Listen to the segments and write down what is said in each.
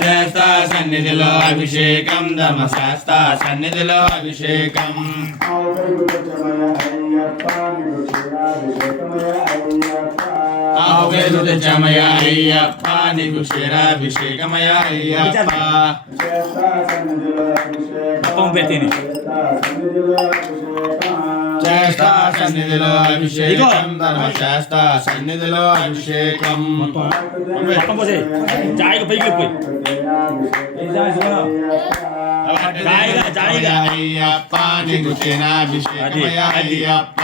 శాస్తా సన్నిధిలో అభిషేకం ధర్మశాస్త్ర సన్నిధిలో అభిషేకం ఆవేలు తెచ్చమయ అయ్యప్ప నీకు క్షీరాభిషేకమయ అయ్యప్ప శాస్త్ర సన్నిధిలో అభిషేకం ధర్మశాస్త్ర సన్నిధిలో అభిషేకం అయ్యప్ప నీకు క్షీరాభిషేకమయ అయ్యప్ప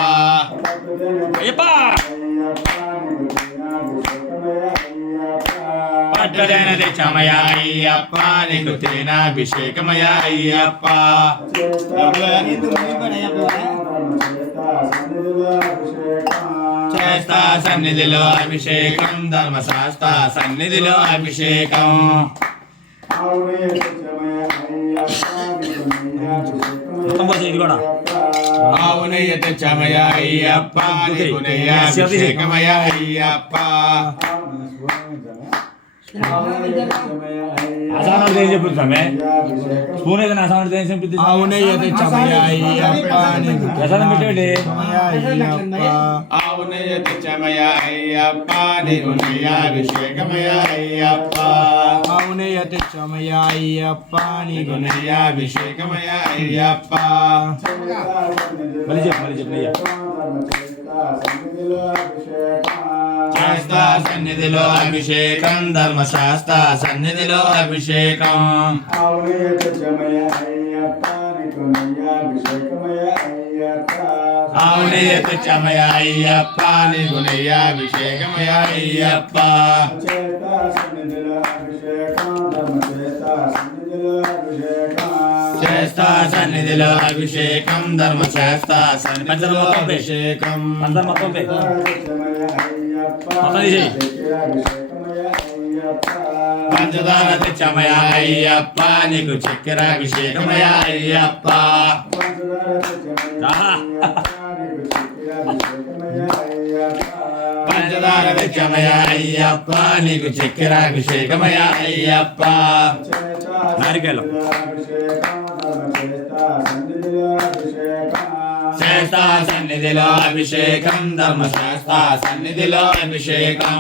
తెచ్చమయ అయ్యప్ప నీకు తేనాభిషేకమయ అయ్యప్ప శాస్త్ర సన్నిధిలో అభిషేకం ధర్మశాస్త్ర సన్నిధిలో అభిషేకం ఆవునయ్య తెచ్చమయ అయ్యప్ప నీకు నెయ్యాభిషేకమయ అయ్యప్ప స్పూన్ ఏదైనా ఆవునయ్య తెచ్చమయ అయ్యప్ప ఆవునయ్య తెచ్చమయ అయ్యప్ప నీకు నెయ్యాభిషేకమయ అయ్యప్ప ఆవునయ్య తెచ్చమయ అయ్యప్ప నీకు నెయ్యాభిషేకమయ అయ్యప్ప శాస్త్ర సన్నిధిలో అభిషేకం ధర్మశాస్త్ర సన్నిధిలో అభిషేకం ఆవునయ్య తెచ్చమయ అయ్యప్ప నీకు నెయ్యాభిషేకమయ అయ్యప్ప శాస్త్ర సన్నిధిలో అభిషేకం ధర్మశాస్త్ర సన్నిధిలో అభిషేకం పంచదార తెచ్చమయ అయ్యప్ప నీకు చక్కెరాభిషేకమయ అయ్యప్ప పంచదార తెచ్చమయ అయ్యప్ప నీకు చక్కెరాభిషేకమయ అయ్యప్ప నారికేలం శాస్త్ర సన్నిధిలో అభిషేకం ధర్మశాస్త్ర సన్నిధిలో అభిషేకం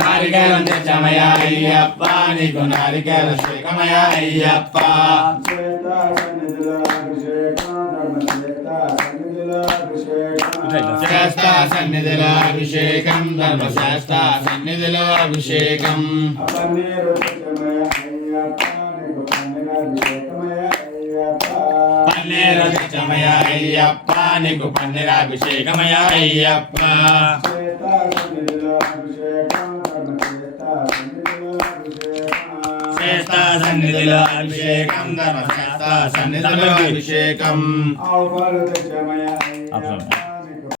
నారికేలం తెచ్చమయ అయ్యప్ప నీకు నారికేలాభిషేకమయ అయ్యప్ప శాస్త్ర సన్నిధిలో అభిషేకం ధర్మశాస్త్ర సన్నిధిలో అభిషేకం పన్నీరు తెచ్చమయ అయ్యప్ప నీకు పన్నీరాభిషేకమయ అయ్యప్ప శాస్త్ర సన్నిధిలో అభిషేకం ధర్మశాస్త్ర సన్నిధిలో అభిషేకం